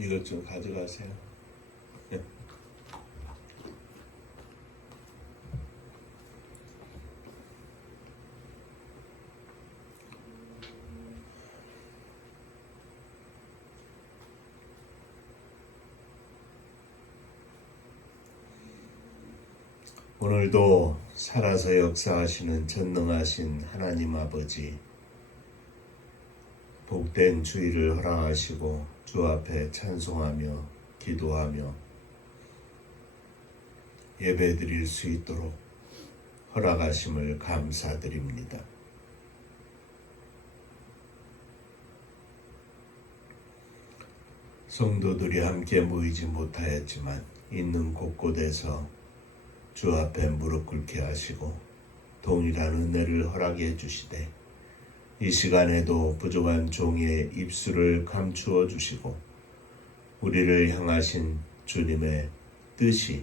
이것 좀 가져가세요. 네. 오늘도 살아서 역사하시는 전능하신 하나님 아버지, 복된 주일을 허락하시고 주 앞에 찬송하며 기도하며 예배드릴 수 있도록 허락하심을 감사드립니다. 성도들이 함께 모이지 못하였지만 있는 곳곳에서 주 앞에 무릎 꿇게 하시고 동일한 은혜를 허락해 주시되 이 시간에도 부족한 종의 입술을 감추어 주시고 우리를 향하신 주님의 뜻이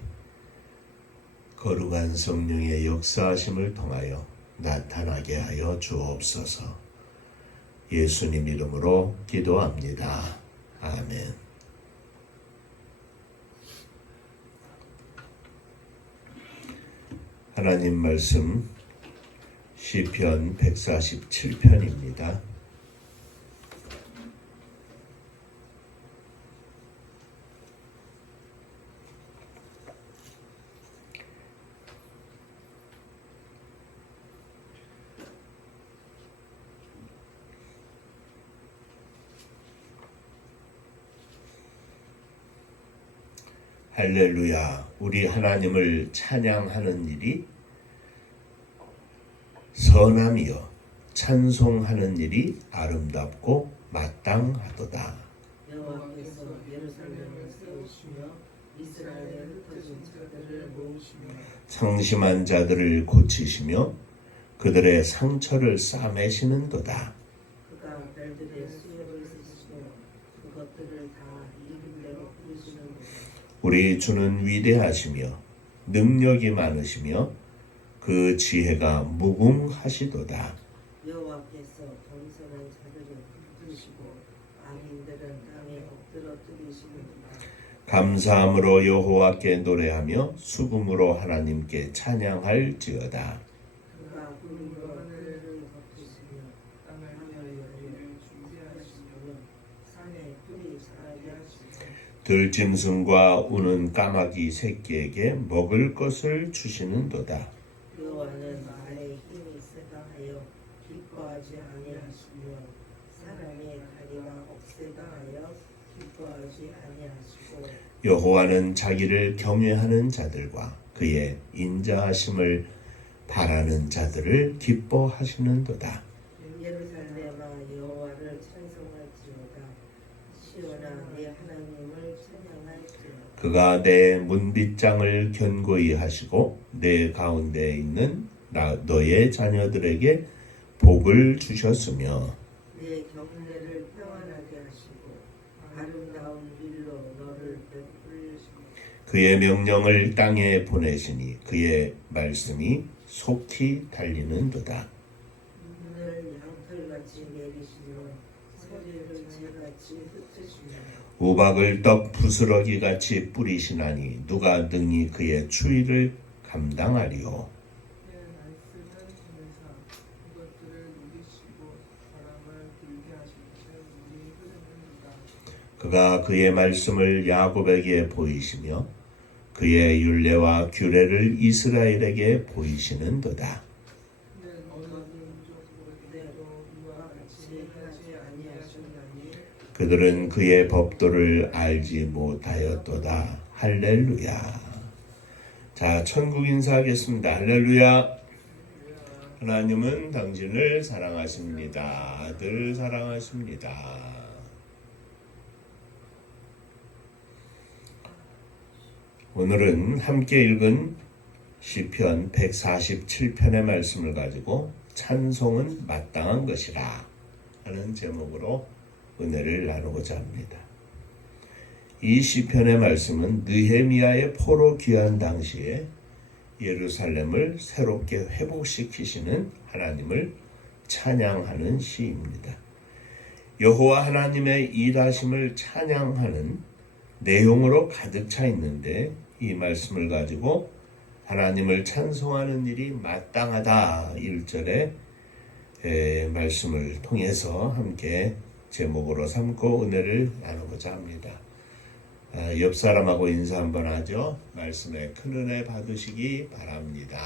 거룩한 성령의 역사하심을 통하여 나타나게 하여 주옵소서. 예수님 이름으로 기도합니다. 아멘. 하나님 말씀 시편 147편입니다. 할렐루야. 우리 하나님을 찬양하는 일이 선함이요 찬송하는 일이 아름답고 마땅하도다. 여호와께서 예루살렘을 세우시며 이스라엘에 흩어진 자들을 모으시며 상심한 자들을 고치시며 그들의 상처를 싸매시는도다. 그가 별들의 수염을 쓰시며 그것들을 다 이름대로 부르시는도다. 우리 주는 위대하시며 능력이 많으시며 그 지혜가 무궁하시도다. 여호와께서 겸손한 자들을 붙드시고 악인들은 땅에 엎드러 뜨리시는도다. 감사함으로 여호와께 노래하며 수금으로 하나님께 찬양할지어다. 그가 구름으로 하늘을 덮으시며 땅을 열리를 준비하시며 산에 뿔이 자라게 하시고 들짐승과 우는 까마귀 새끼에게 먹을 것을 주시는도다. 여호와는 말에 힘이 세다 하여 기뻐하지 아니하시며 사람의 다리가 억세다 하여 기뻐하지 아니하시고 여호와는 자기를 경외하는 자들과 그의 인자하심을 바라는 자들을 기뻐하시는도다. 예루살렘아 여호와를 찬송할지어다. 시온아 내 하나님을 찬양할지어다. 그가 내 문빗장을 견고히 하시고 내 가운데 있는 너의 자녀들에게 복을 주셨으며 내 경례를 평안하게 하시고 아름다운 일로 너를 베풀으시고 그의 명령을 땅에 보내시니 그의 말씀이 속히 달리는도다. 눈을 양털같이 내리시며 소리를 재같이 흩으시며 우박을 떡 부스러기같이 뿌리시나니 누가 능히 그의 추위를 감당하리요. 내 말씀을 통해서 그것들을 누리시고 바람을 불게 하시듯이 물이 흐르는도다. 그가 그의 말씀을 야곱에게 보이시며 그의 율례와 규례를 이스라엘에게 보이시는도다. 그는 어느 민족으로대로 이와 같이 하지 아니하셨나니 그들은 그의 법도를 알지 못하였도다. 할렐루야. 자, 천국 인사하겠습니다. 할렐루야. 하나님은 당신을 사랑하십니다. 늘 사랑하십니다. 오늘은 함께 읽은 시편 147편의 말씀을 가지고 찬송은 마땅한 것이라 하는 제목으로 은혜를 나누고자 합니다. 이 시편의 말씀은 느헤미야의 포로 귀환 당시에 예루살렘을 새롭게 회복시키시는 하나님을 찬양하는 시입니다. 여호와 하나님의 일하심을 찬양하는 내용으로 가득 차 있는데, 이 말씀을 가지고 하나님을 찬송하는 일이 마땅하다 1절에 말씀을 통해서 함께 제목으로 삼고 은혜를 나누고자 합니다. 옆 사람하고 인사 한번 하죠. 말씀에 큰 은혜 받으시기 바랍니다.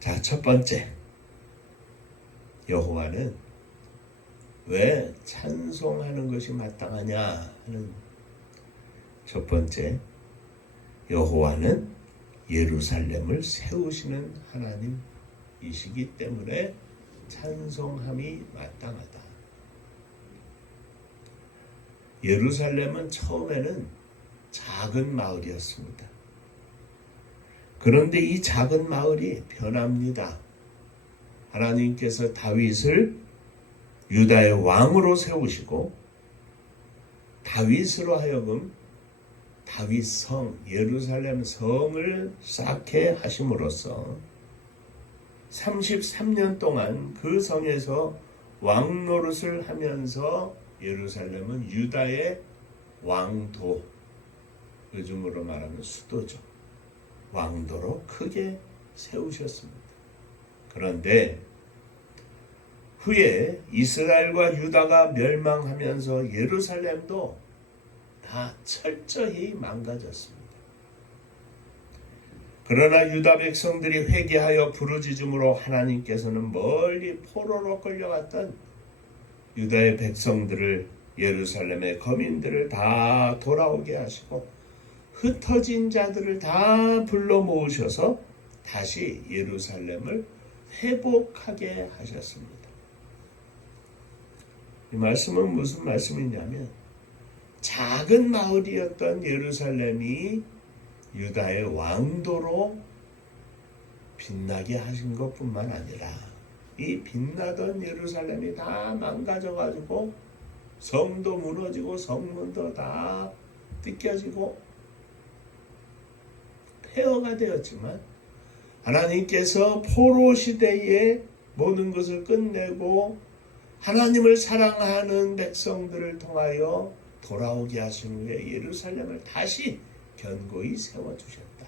자, 첫 번째, 여호와는 왜 찬송하는 것이 마땅하냐 하는 첫 번째, 여호와는 예루살렘을 세우시는 하나님이시기 때문에 찬송함이 마땅하다. 예루살렘은 처음에는 작은 마을이었습니다. 그런데 이 작은 마을이 변합니다. 하나님께서 다윗을 유다의 왕으로 세우시고 다윗으로 하여금 다윗 성, 예루살렘 성을 쌓게 하심으로써 33년 동안 그 성에서 왕 노릇을 하면서 예루살렘은 유다의 왕도, 요즘으로 말하면 수도죠. 왕도로 크게 세우셨습니다. 그런데 후에 이스라엘과 유다가 멸망하면서 예루살렘도 다 철저히 망가졌습니다. 그러나 유다 백성들이 회개하여 부르짖음으로 하나님께서는 멀리 포로로 끌려갔던 유다의 백성들을, 예루살렘의 거민들을 다 돌아오게 하시고 흩어진 자들을 다 불러 모으셔서 다시 예루살렘을 회복하게 하셨습니다. 이 말씀은 무슨 말씀이냐면, 작은 마을이었던 예루살렘이 유다의 왕도로 빛나게 하신 것뿐만 아니라 이 빛나던 예루살렘이 다 망가져가지고 성도 무너지고 성문도 다 뜯겨지고 폐허가 되었지만, 하나님께서 포로 시대에 모든 것을 끝내고 하나님을 사랑하는 백성들을 통하여 돌아오게 하신 후에 예루살렘을 다시 견고히 세워주셨다.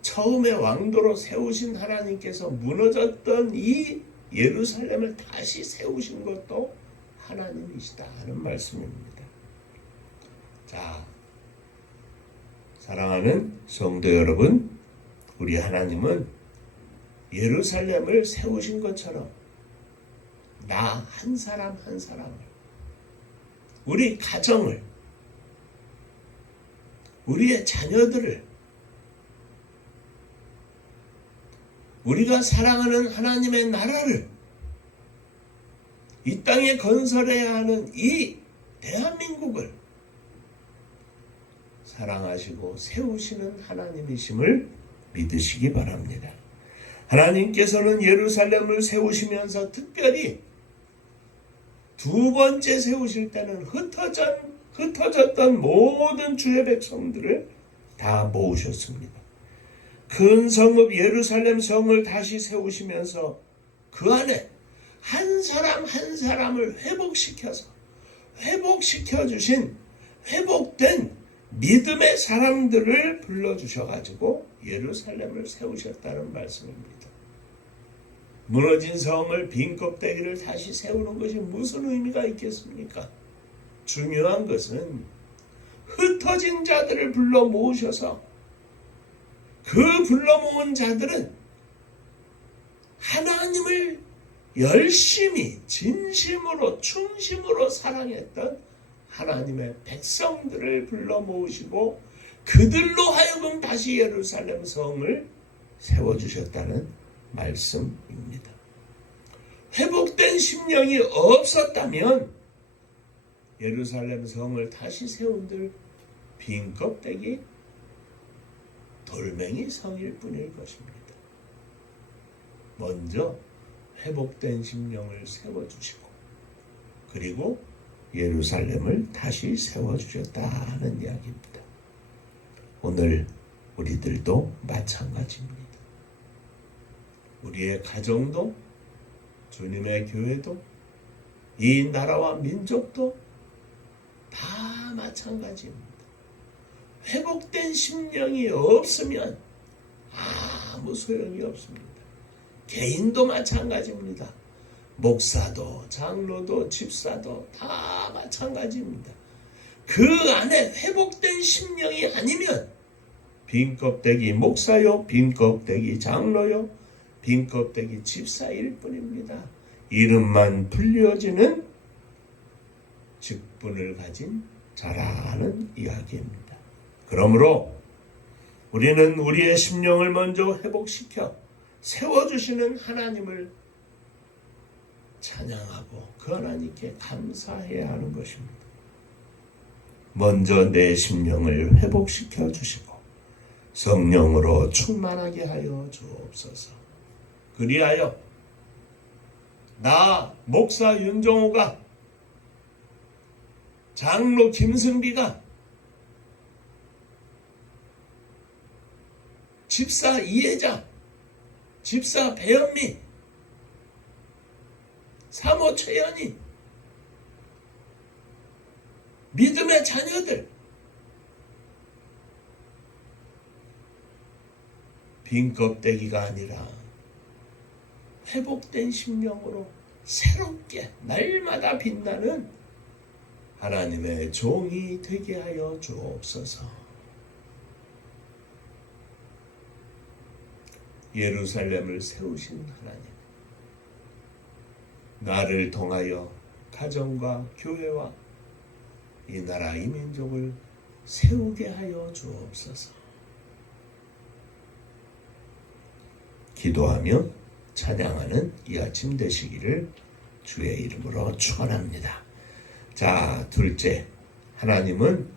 처음에 왕도로 세우신 하나님께서 무너졌던 이 예루살렘을 다시 세우신 것도 하나님이시다 하는 말씀입니다. 자, 사랑하는 성도 여러분, 우리 하나님은 예루살렘을 세우신 것처럼 나 한 사람 한 사람을, 우리 가정을, 우리의 자녀들을, 우리가 사랑하는 하나님의 나라를 이 땅에 건설해야 하는 이 대한민국을 사랑하시고 세우시는 하나님이심을 믿으시기 바랍니다. 하나님께서는 예루살렘을 세우시면서 특별히 두 번째 세우실 때는 흩어졌던 모든 주의 백성들을 다 모으셨습니다. 큰 성읍 예루살렘 성을 다시 세우시면서 그 안에 한 사람 한 사람을 회복시켜 주신 회복된 믿음의 사람들을 불러주셔가지고 예루살렘을 세우셨다는 말씀입니다. 무너진 성을, 빈 껍데기를 다시 세우는 것이 무슨 의미가 있겠습니까? 중요한 것은 흩어진 자들을 불러 모으셔서 그 불러 모은 자들은 하나님을 열심히 진심으로 충심으로 사랑했던 하나님의 백성들을 불러 모으시고 그들로 하여금 다시 예루살렘 성을 세워주셨다는 말씀입니다. 회복된 심령이 없었다면 예루살렘 성을 다시 세운들 빈 껍데기 돌멩이 성일 뿐일 것입니다. 먼저 회복된 심령을 세워주시고 그리고 예루살렘을 다시 세워주셨다는 이야기입니다. 오늘 우리들도 마찬가지입니다. 우리의 가정도, 주님의 교회도, 이 나라와 민족도 다 마찬가지입니다. 회복된 심령이 없으면 아무 소용이 없습니다. 개인도 마찬가지입니다. 목사도, 장로도, 집사도 다 마찬가지입니다. 그 안에 회복된 심령이 아니면 빈 껍데기 목사요, 빈 껍데기 장로요, 빈 껍데기 집사일 뿐입니다. 이름만 불려지는 직분을 가진 자라는 이야기입니다. 그러므로 우리는 우리의 심령을 먼저 회복시켜 세워주시는 하나님을 찬양하고 그 하나님께 감사해야 하는 것입니다. 먼저 내 심령을 회복시켜 주시고 성령으로 충만하게 하여 주옵소서. 그리하여 나 목사 윤정호가, 장로 김승비가, 집사 이혜자, 집사 배현미, 사모 최연희, 믿음의 자녀들, 빈 껍데기가 아니라 회복된 심령으로 새롭게 날마다 빛나는 하나님의 종이 되게 하여 주옵소서. 예루살렘을 세우신 하나님, 나를 통하여 가정과 교회와 이 나라 이 민족을 세우게 하여 주옵소서. 기도하며 찬양하는 이 아침 되시기를 주의 이름으로 축원합니다. 자, 둘째, 하나님은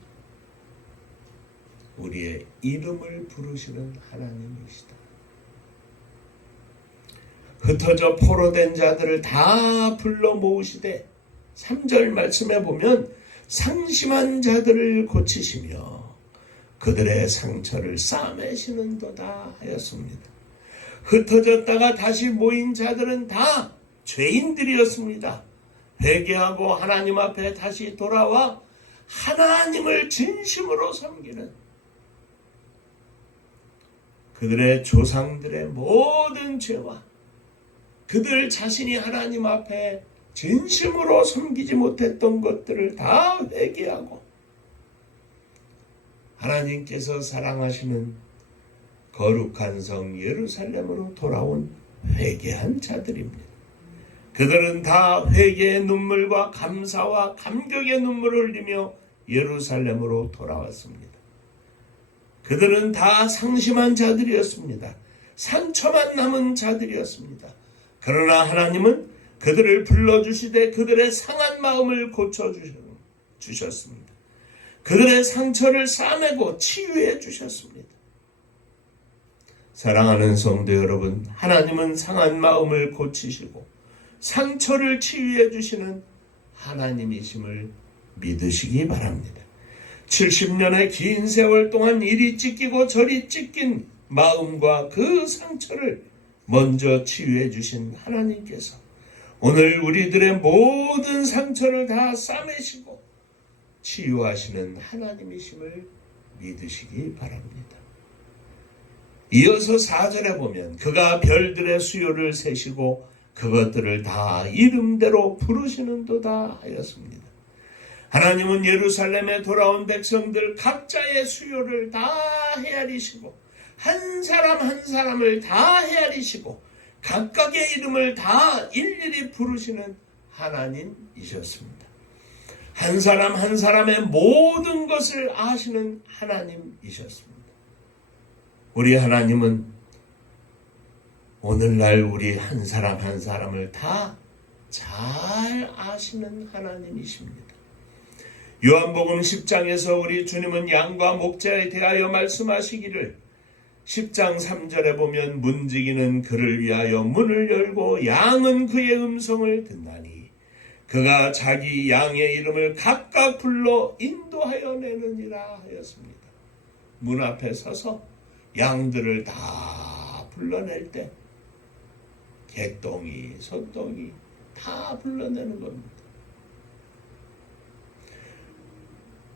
우리의 이름을 부르시는 하나님이시다. 흩어져 포로된 자들을 다 불러 모으시되 3절 말씀에 보면 상심한 자들을 고치시며 그들의 상처를 싸매시는도다 하였습니다. 흩어졌다가 다시 모인 자들은 다 죄인들이었습니다. 회개하고 하나님 앞에 다시 돌아와 하나님을 진심으로 섬기는 그들의 조상들의 모든 죄와 그들 자신이 하나님 앞에 진심으로 섬기지 못했던 것들을 다 회개하고 하나님께서 사랑하시는 거룩한 성 예루살렘으로 돌아온 회개한 자들입니다. 그들은 다 회개의 눈물과 감사와 감격의 눈물을 흘리며 예루살렘으로 돌아왔습니다. 그들은 다 상심한 자들이었습니다. 상처만 남은 자들이었습니다. 그러나 하나님은 그들을 불러주시되 그들의 상한 마음을 고쳐주셨습니다. 그들의 상처를 싸매고 치유해 주셨습니다. 사랑하는 성도 여러분, 하나님은 상한 마음을 고치시고 상처를 치유해 주시는 하나님이심을 믿으시기 바랍니다. 70년의 긴 세월 동안 이리 찢기고 저리 찢긴 마음과 그 상처를 먼저 치유해 주신 하나님께서 오늘 우리들의 모든 상처를 다 싸매시고 치유하시는 하나님이심을 믿으시기 바랍니다. 이어서 4절에 보면 그가 별들의 수요를 세시고 그것들을 다 이름대로 부르시는도다 하였습니다. 하나님은 예루살렘에 돌아온 백성들 각자의 수요를 다 헤아리시고 한 사람 한 사람을 다 헤아리시고 각각의 이름을 다 일일이 부르시는 하나님이셨습니다. 한 사람 한 사람의 모든 것을 아시는 하나님이셨습니다. 우리 하나님은 오늘날 우리 한 사람 한 사람을 다 잘 아시는 하나님이십니다. 요한복음 10장에서 우리 주님은 양과 목자에 대하여 말씀하시기를 10장 3절에 보면 문지기는 그를 위하여 문을 열고 양은 그의 음성을 듣나니 그가 자기 양의 이름을 각각 불러 인도하여 내느니라 하였습니다. 문 앞에 서서 양들을 다 불러낼 때 객동이, 소동이 다 불러내는 겁니다.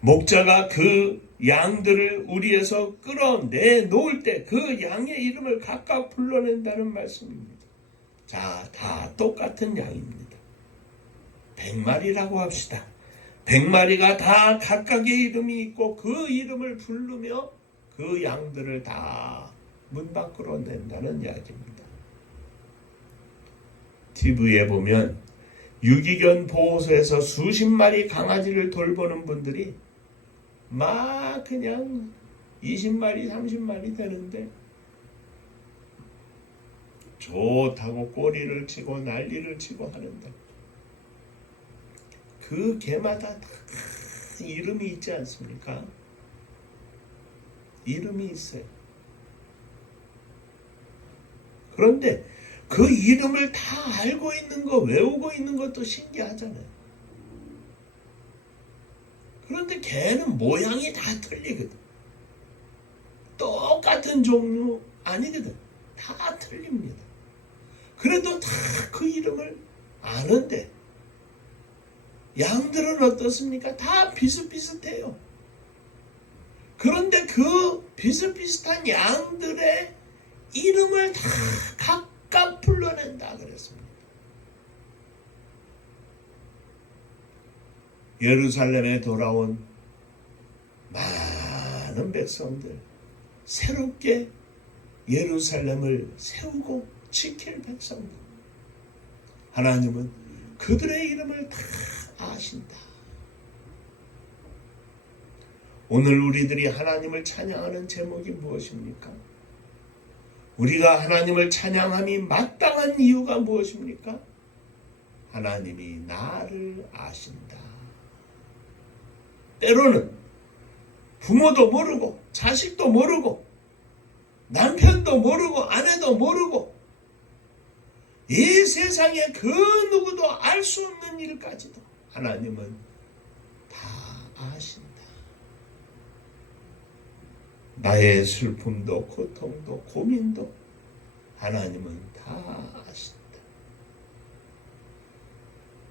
목자가 그 양들을 우리에서 끌어내 놓을 때 그 양의 이름을 각각 불러낸다는 말씀입니다. 자, 다 똑같은 양입니다. 100마리라고 합시다. 100마리가 다 각각의 이름이 있고 그 이름을 부르며 그 양들을 다 문 밖으로 낸다는 이야기입니다. TV에 보면 유기견 보호소에서 수십 마리 강아지를 돌보는 분들이 막 그냥 20마리, 30마리 되는데 좋다고 꼬리를 치고 난리를 치고 하는데 그 개마다 다 이름이 있지 않습니까? 이름이 있어요. 그런데 그 이름을 다 알고 있는 거, 외우고 있는 것도 신기하잖아요. 그런데 개는 모양이 다 틀리거든. 똑같은 종류 아니거든. 다 틀립니다. 그래도 다 그 이름을 아는데 양들은 어떻습니까? 다 비슷비슷해요. 그런데 그 비슷비슷한 양들의 이름을 다 각각 불러낸다 그랬습니다. 예루살렘에 돌아온 많은 백성들, 새롭게 예루살렘을 세우고 지킬 백성들, 하나님은 그들의 이름을 다 아신다. 오늘 우리들이 하나님을 찬양하는 제목이 무엇입니까? 우리가 하나님을 찬양함이 마땅한 이유가 무엇입니까? 하나님이 나를 아신다. 때로는 부모도 모르고 자식도 모르고 남편도 모르고 아내도 모르고 이 세상에 그 누구도 알 수 없는 일까지도 하나님은 다 아신다. 나의 슬픔도 고통도 고민도 하나님은 다 아신다.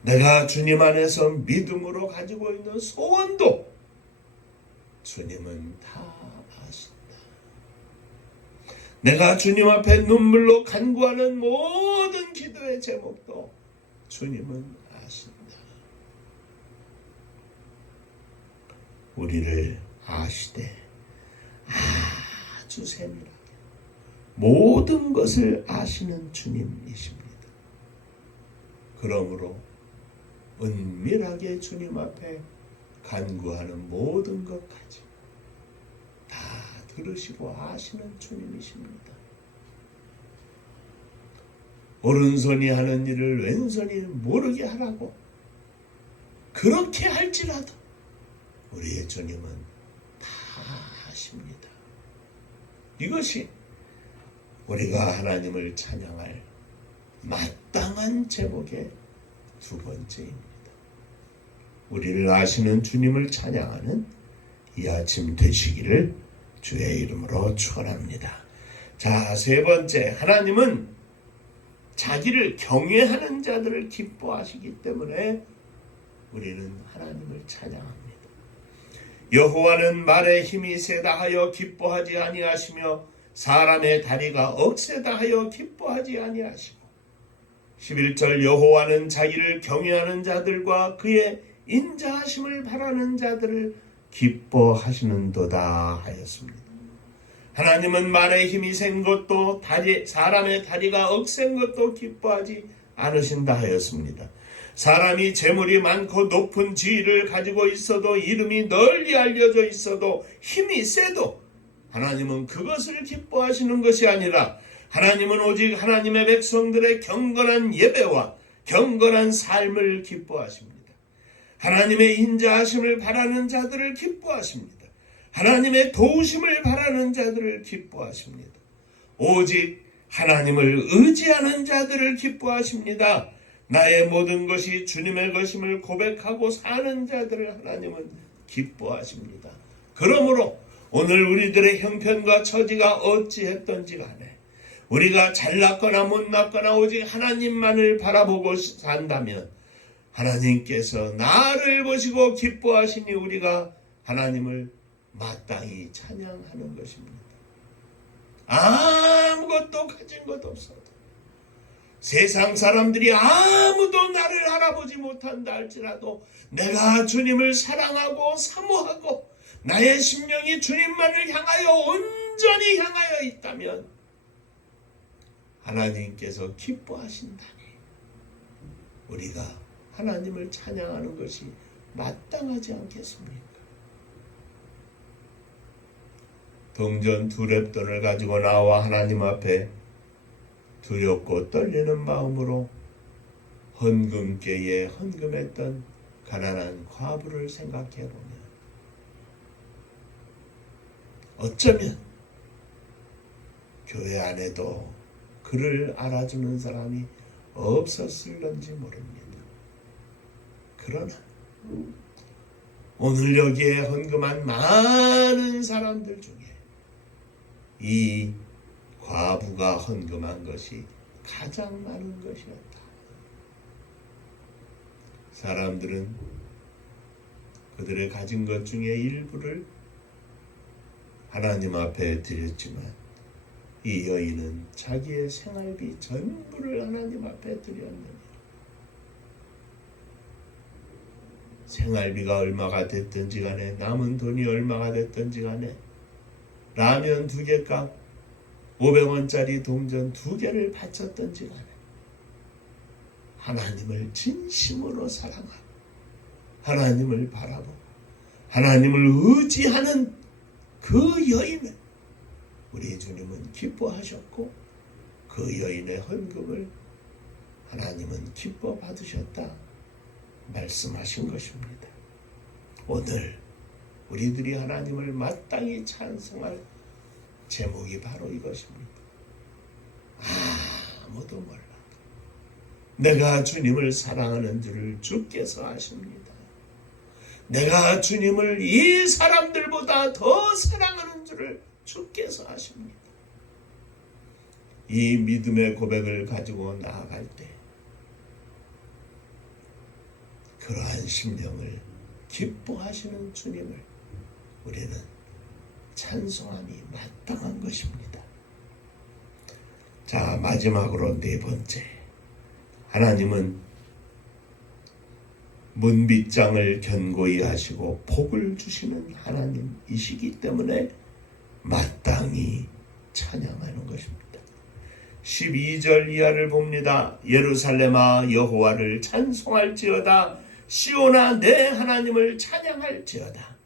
내가 주님 안에서 믿음으로 가지고 있는 소원도 주님은 다 아신다. 내가 주님 앞에 눈물로 간구하는 모든 기도의 제목도 주님은 아신다. 우리를 아시되 아주 세밀하게 모든 것을 아시는 주님이십니다. 그러므로 은밀하게 주님 앞에 간구하는 모든 것까지 다 들으시고 아시는 주님이십니다. 오른손이 하는 일을 왼손이 모르게 하라고 그렇게 할지라도 우리의 주님은 다 아십니다. 이것이 우리가 하나님을 찬양할 마땅한 제목의 두 번째입니다. 우리를 아시는 주님을 찬양하는 이 아침 되시기를 주의 이름으로 축원합니다. 자, 세 번째, 하나님은 자기를 경외하는 자들을 기뻐하시기 때문에 우리는 하나님을 찬양합니다. 여호와는 말에 힘이 세다 하여 기뻐하지 아니하시며 사람의 다리가 억세다 하여 기뻐하지 아니하시고 11절 여호와는 자기를 경외하는 자들과 그의 인자하심을 바라는 자들을 기뻐하시는도다 하였습니다. 하나님은 말에 힘이 센 것도 사람의 다리가 억센 것도 기뻐하지 않으신다 하였습니다. 사람이 재물이 많고 높은 지위를 가지고 있어도 이름이 널리 알려져 있어도 힘이 세도 하나님은 그것을 기뻐하시는 것이 아니라 하나님은 오직 하나님의 백성들의 경건한 예배와 경건한 삶을 기뻐하십니다. 하나님의 인자하심을 바라는 자들을 기뻐하십니다. 하나님의 도우심을 바라는 자들을 기뻐하십니다. 오직 하나님을 의지하는 자들을 기뻐하십니다. 나의 모든 것이 주님의 것임을 고백하고 사는 자들을 하나님은 기뻐하십니다. 그러므로 오늘 우리들의 형편과 처지가 어찌했던지 간에 우리가 잘났거나 못났거나 오직 하나님만을 바라보고 산다면 하나님께서 나를 보시고 기뻐하시니 우리가 하나님을 마땅히 찬양하는 것입니다. 아무것도 가진 것 없어도 세상 사람들이 아무도 나를 알아보지 못한다 할지라도 내가 주님을 사랑하고 사모하고 나의 심령이 주님만을 향하여 온전히 향하여 있다면 하나님께서 기뻐하신다니 우리가 하나님을 찬양하는 것이 마땅하지 않겠습니까? 동전 2렙돈을 가지고 나와 하나님 앞에 두렵고 떨리는 마음으로 헌금계에 헌금했던 가난한 과부를 생각해 보면 어쩌면 교회 안에도 그를 알아주는 사람이 없었을런지 모릅니다. 그러나 오늘 여기에 헌금한 많은 사람들 중에 이 과부가 헌금한 것이 가장 많은 것이었다. 사람들은 그들의 가진 것 중에 일부를 하나님 앞에 드렸지만 이 여인은 자기의 생활비 전부를 하나님 앞에 드렸느니라. 생활비가 얼마가 됐든지 간에 남은 돈이 얼마가 됐든지 간에 라면 2개값 500원짜리 동전 2개를 바쳤던지 간에 하나님을 진심으로 사랑하고 하나님을 바라보고 하나님을 의지하는 그 여인을 우리 주님은 기뻐하셨고 그 여인의 헌금을 하나님은 기뻐 받으셨다 말씀하신 것입니다. 오늘 우리들이 하나님을 마땅히 찬송할 제목이 바로 이것입니다. 아무도 몰라. 내가 주님을 사랑하는 줄을 주께서 아십니다. 내가 주님을 이 사람들보다 더 사랑하는 줄을 주께서 아십니다. 이 믿음의 고백을 가지고 나아갈 때 그러한 심령을 기뻐하시는 주님을 우리는 찬송함이 마땅한 것입니다. 자, 마지막으로 4번째. 하나님은 문빗장을 견고히 하시고 복을 주시는 하나님이시기 때문에 마땅히 찬양하는 것입니다. 12절 이하를 봅니다. 예루살렘아 여호와를 찬송할지어다. 시온아 내 하나님을 찬양할지어다.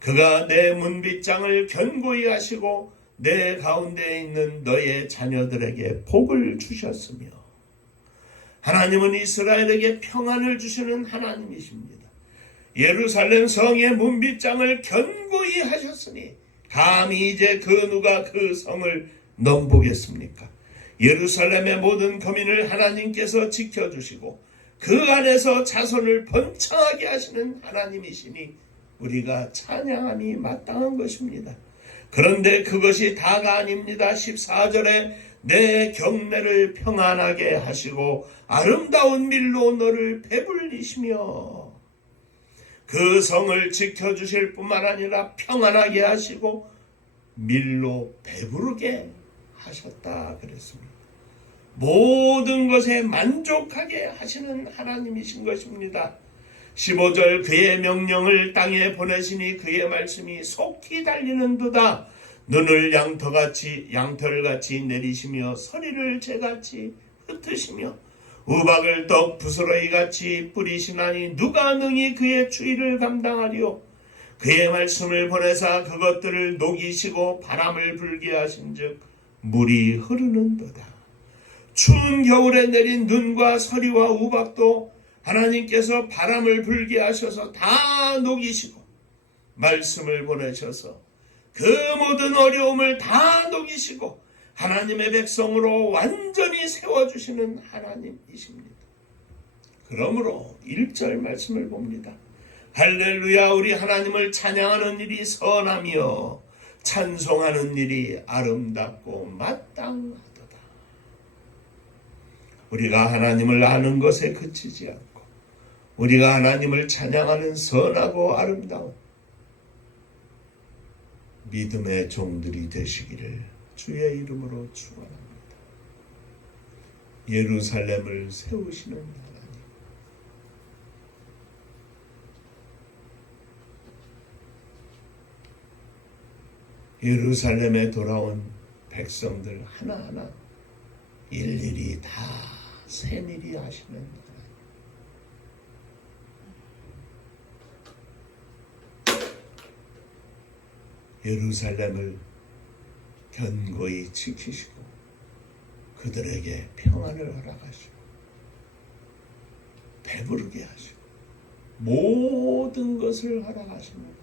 그가 내 문빗장을 견고히 하시고 내 가운데 있는 너의 자녀들에게 복을 주셨으며 하나님은 이스라엘에게 평안을 주시는 하나님이십니다. 예루살렘 성의 문빗장을 견고히 하셨으니 감히 이제 그 누가 그 성을 넘보겠습니까? 예루살렘의 모든 거민을 하나님께서 지켜주시고 그 안에서 자손을 번창하게 하시는 하나님이시니 우리가 찬양함이 마땅한 것입니다. 그런데 그것이 다가 아닙니다. 14절에 내 경내를 평안하게 하시고 아름다운 밀로 너를 배불리시며 그 성을 지켜주실 뿐만 아니라 평안하게 하시고 밀로 배부르게 하셨다 그랬습니다. 모든 것에 만족하게 하시는 하나님이신 것입니다. 15절 그의 명령을 땅에 보내시니 그의 말씀이 속히 달리는도다. 눈을 양털같이 내리시며 서리를 재같이 흩으시며 우박을 떡 부스러기같이 뿌리시나니 누가 능히 그의 추위를 감당하리요. 그의 말씀을 보내사 그것들을 녹이시고 바람을 불게 하신즉 물이 흐르는도다. 추운 겨울에 내린 눈과 서리와 우박도 하나님께서 바람을 불게 하셔서 다 녹이시고 말씀을 보내셔서 그 모든 어려움을 다 녹이시고 하나님의 백성으로 완전히 세워주시는 하나님이십니다. 그러므로 1절 말씀을 봅니다. 할렐루야 우리 하나님을 찬양하는 일이 선하며 찬송하는 일이 아름답고 마땅하도다. 우리가 하나님을 아는 것에 그치지 않고 우리가 하나님을 찬양하는 선하고 아름다운 믿음의 종들이 되시기를 주의 이름으로 축원합니다. 예루살렘을 세우시는 하나님, 예루살렘에 돌아온 백성들 하나하나 일일이 다 세밀히 하시는 하나님, 예루살렘을 견고히 지키시고 그들에게 평안을 허락하시고 배부르게 하시고 모든 것을 허락하시는 하나님.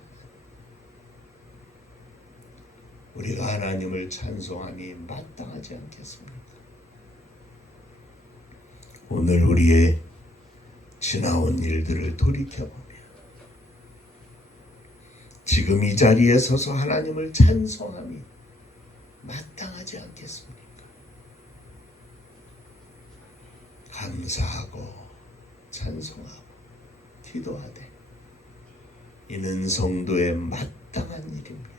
우리가 하나님을 찬송함이 마땅하지 않겠습니까? 오늘 우리의 지나온 일들을 돌이켜보며 지금 이 자리에 서서 하나님을 찬송함이 마땅하지 않겠습니까? 감사하고 찬송하고 기도하되 이는 성도의 마땅한 일입니다.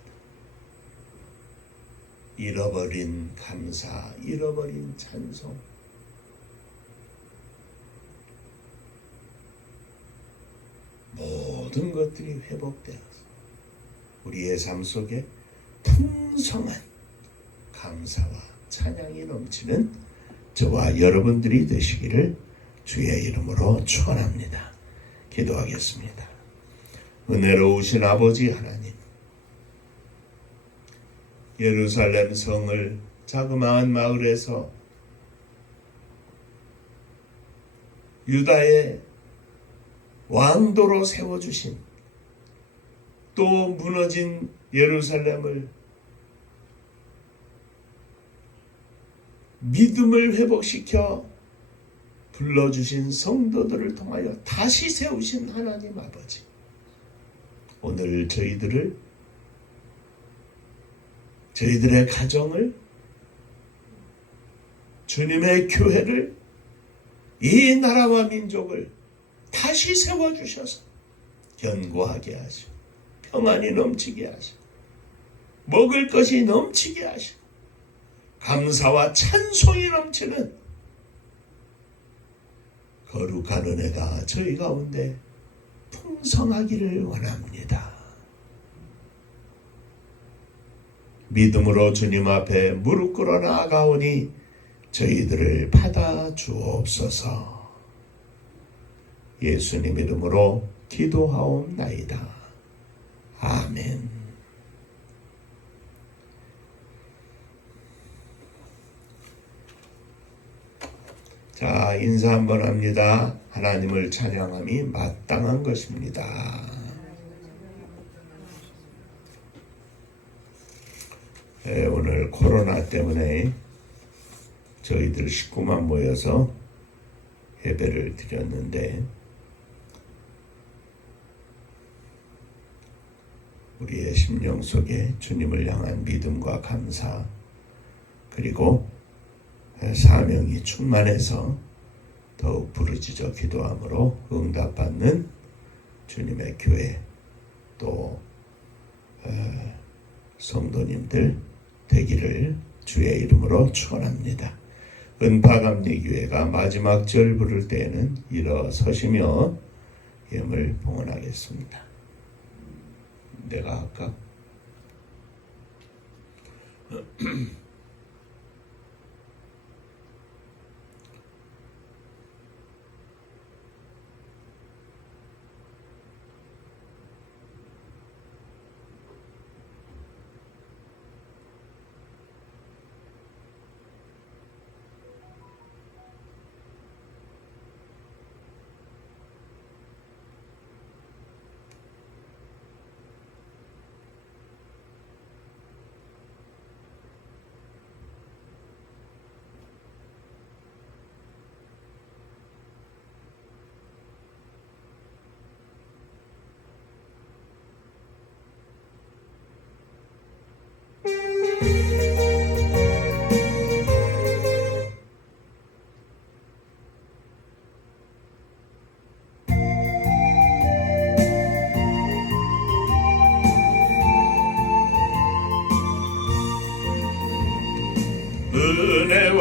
잃어버린 감사, 잃어버린 찬송, 모든 것들이 회복되어서 우리의 삶 속에 풍성한 감사와 찬양이 넘치는 저와 여러분들이 되시기를 주의 이름으로 축원합니다. 기도하겠습니다. 은혜로우신 아버지 하나님, 예루살렘 성을 자그마한 마을에서 유다의 왕도로 세워주신, 또 무너진 예루살렘을 믿음을 회복시켜 불러주신 성도들을 통하여 다시 세우신 하나님 아버지, 오늘 저희들의 가정을, 주님의 교회를, 이 나라와 민족을 다시 세워주셔서 견고하게 하시고 평안이 넘치게 하시고 먹을 것이 넘치게 하시고 감사와 찬송이 넘치는 거룩한 은혜가 저희 가운데 풍성하기를 원합니다. 믿음으로 주님 앞에 무릎 꿇어 나아가오니 저희들을 받아 주옵소서. 예수님 이름으로 기도하옵나이다. 아멘. 자, 인사 한번 합니다. 하나님을 찬양함이 마땅한 것입니다. 네, 오늘 코로나 때문에 저희들 식구만 모여서 예배를 드렸는데 우리의 심령 속에 주님을 향한 믿음과 감사, 그리고 사명이 충만해서 더욱 부르짖어 기도함으로 응답받는 주님의 교회, 또 성도님들 되기를 주의 이름으로 축원합니다. 은파감리교회가 마지막 절 부를 때에는 일어서시며 예물 봉헌하겠습니다. 내가 아까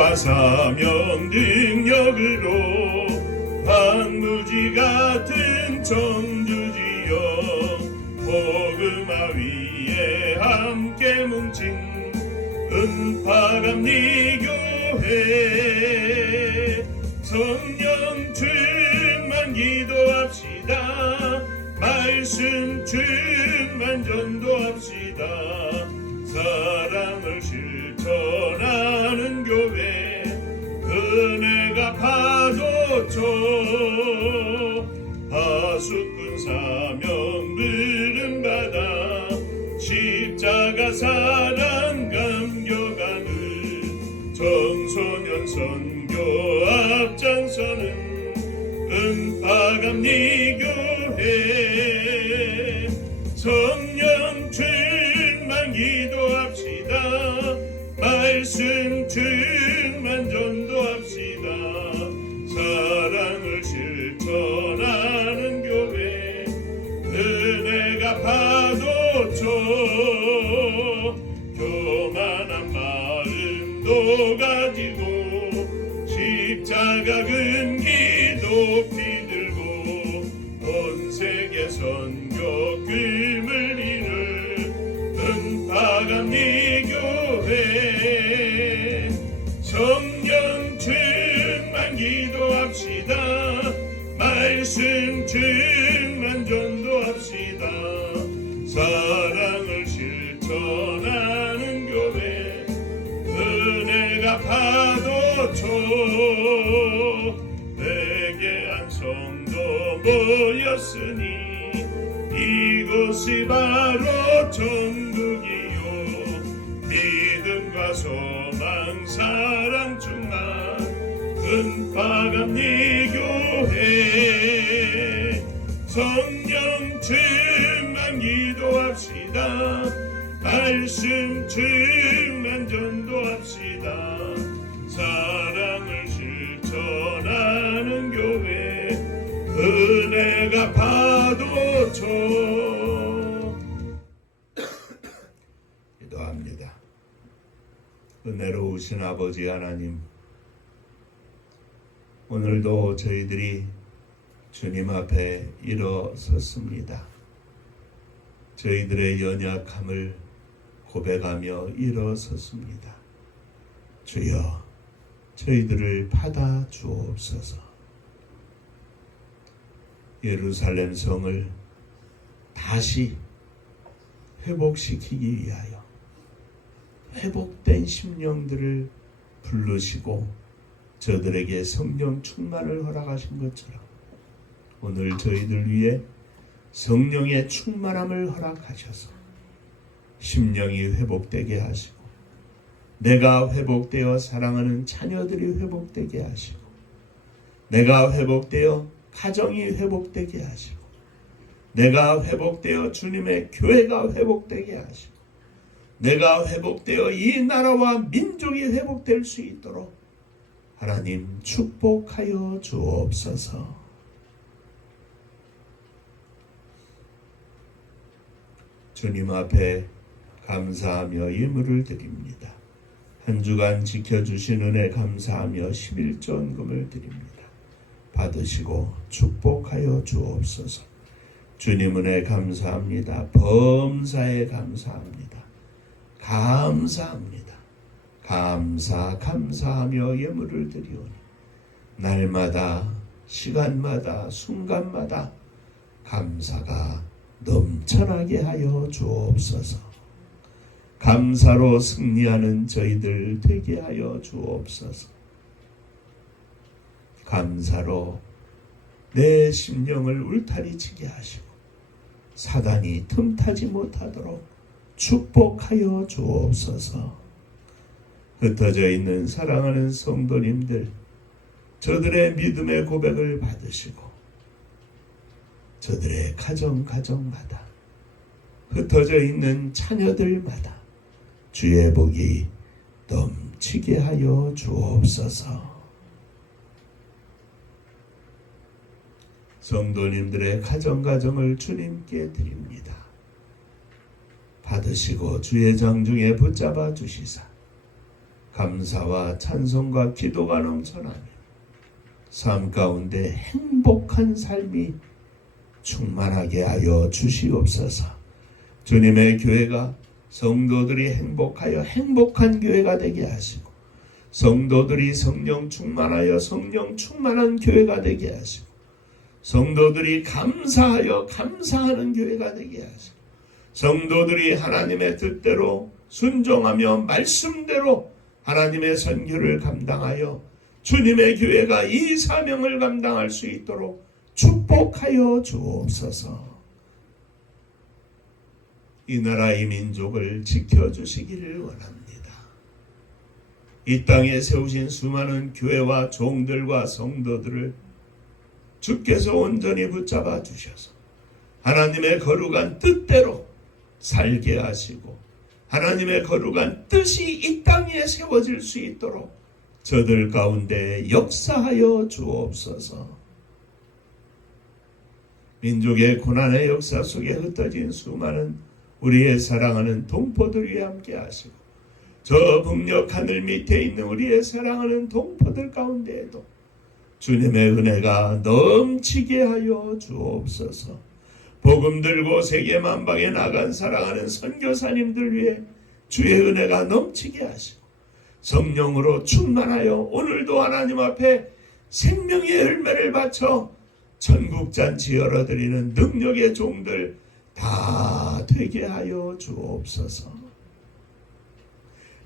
힘과 사명 능력으로 황무지 같은 청주지여 복음화 위에 함께 뭉친 은파감리 교회 성령 충만 기도합시다. 말씀 충만 전도합시다. 사랑을 실천하는 교회 은혜가 파도쳐 하수꾼 사명 부름받아 십자가 사랑 감격하는 청소년 선교 앞장서는 은파감리 교회 성령 충만 기도합시다. 말씀 충만 전도합시다. 사랑을 실천하는 교회 은혜가 파도쳐 교만한 마음도 가지고 십자가 근기 높이 들고 온 세계 선교 꿈을 이룰 은파감리 교회 성령 충만 기도합시다. 말씀 충만 전도합시다. 사랑을 실천하는 교회 은혜가 파도쳐 회개한 성도 모였으니 이곳이 바로 천국이요 믿음과 소망 사랑 충만 은파감리 교회 성령 충만 기도합시다. 말씀 충만 전도합시다. 사랑을 실천하는 교회 은혜가 파도쳐 기도합니다. 은혜로우신 아버지 하나님, 오늘도 저희들이 주님 앞에 일어섰습니다. 저희들의 연약함을 고백하며 일어섰습니다. 주여, 저희들을 받아 주옵소서. 예루살렘 성을 다시 회복시키기 위하여 회복된 심령들을 부르시고 저들에게 성령 충만을 허락하신 것처럼 오늘 저희들 위해 성령의 충만함을 허락하셔서 심령이 회복되게 하시고 내가 회복되어 사랑하는 자녀들이 회복되게 하시고 내가 회복되어 가정이 회복되게 하시고 내가 회복되어 주님의 교회가 회복되게 하시고 내가 회복되어 이 나라와 민족이 회복될 수 있도록 하나님 축복하여 주옵소서. 주님 앞에 감사하며 예물을 드립니다. 한 주간 지켜주신 은혜 감사하며 11전금을 드립니다. 받으시고 축복하여 주옵소서. 주님 은혜 감사합니다. 범사에 감사합니다. 감사합니다. 감사하며 예물을 드리오니 날마다 시간마다 순간마다 감사가 넘쳐나게 하여 주옵소서. 감사로 승리하는 저희들 되게 하여 주옵소서. 감사로 내 심령을 울타리치게 하시고 사단이 틈타지 못하도록 축복하여 주옵소서. 흩어져 있는 사랑하는 성도님들, 저들의 믿음의 고백을 받으시고 저들의 가정마다 흩어져 있는 자녀들마다 주의 복이 넘치게 하여 주옵소서. 성도님들의 가정을 주님께 드립니다. 받으시고 주의 장중에 붙잡아 주시사 감사와 찬송과 기도가 넘쳐나며 삶 가운데 행복한 삶이 충만하게 하여 주시옵소서. 주님의 교회가 성도들이 행복하여 행복한 교회가 되게 하시고, 성도들이 성령 충만하여 성령 충만한 교회가 되게 하시고, 성도들이 감사하여 감사하는 교회가 되게 하시고, 성도들이 하나님의 뜻대로 순종하며 말씀대로 하나님의 선교를 감당하여 주님의 교회가 이 사명을 감당할 수 있도록 축복하여 주옵소서. 이 나라 이 민족을 지켜주시기를 원합니다. 이 땅에 세우신 수많은 교회와 종들과 성도들을 주께서 온전히 붙잡아 주셔서 하나님의 거룩한 뜻대로 살게 하시고, 하나님의 거룩한 뜻이 이 땅에 세워질 수 있도록 저들 가운데 역사하여 주옵소서. 민족의 고난의 역사 속에 흩어진 수많은 우리의 사랑하는 동포들 위에 함께 하시고, 저 북녘 하늘 밑에 있는 우리의 사랑하는 동포들 가운데에도 주님의 은혜가 넘치게 하여 주옵소서. 복음 들고 세계 만방에 나간 사랑하는 선교사님들 위해 주의 은혜가 넘치게 하시고, 성령으로 충만하여 오늘도 하나님 앞에 생명의 열매를 바쳐 천국잔치 열어드리는 능력의 종들 다 되게 하여 주옵소서.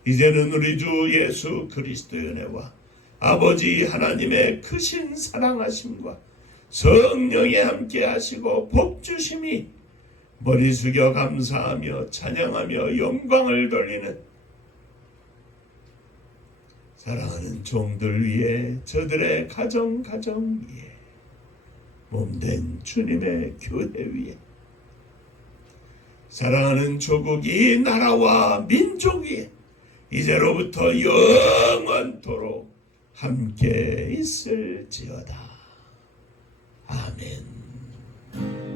이제는 우리 주 예수 그리스도의 은혜와 아버지 하나님의 크신 사랑하심과 성령이 함께 하시고 복주심이 머리 숙여 감사하며 찬양하며 영광을 돌리는 사랑하는 종들 위에, 저들의 가정 위에, 몸된 주님의 교회 위에, 사랑하는 조국 이 나라와 민족 위에 이제로부터 영원토록 함께 있을지어다. 아멘.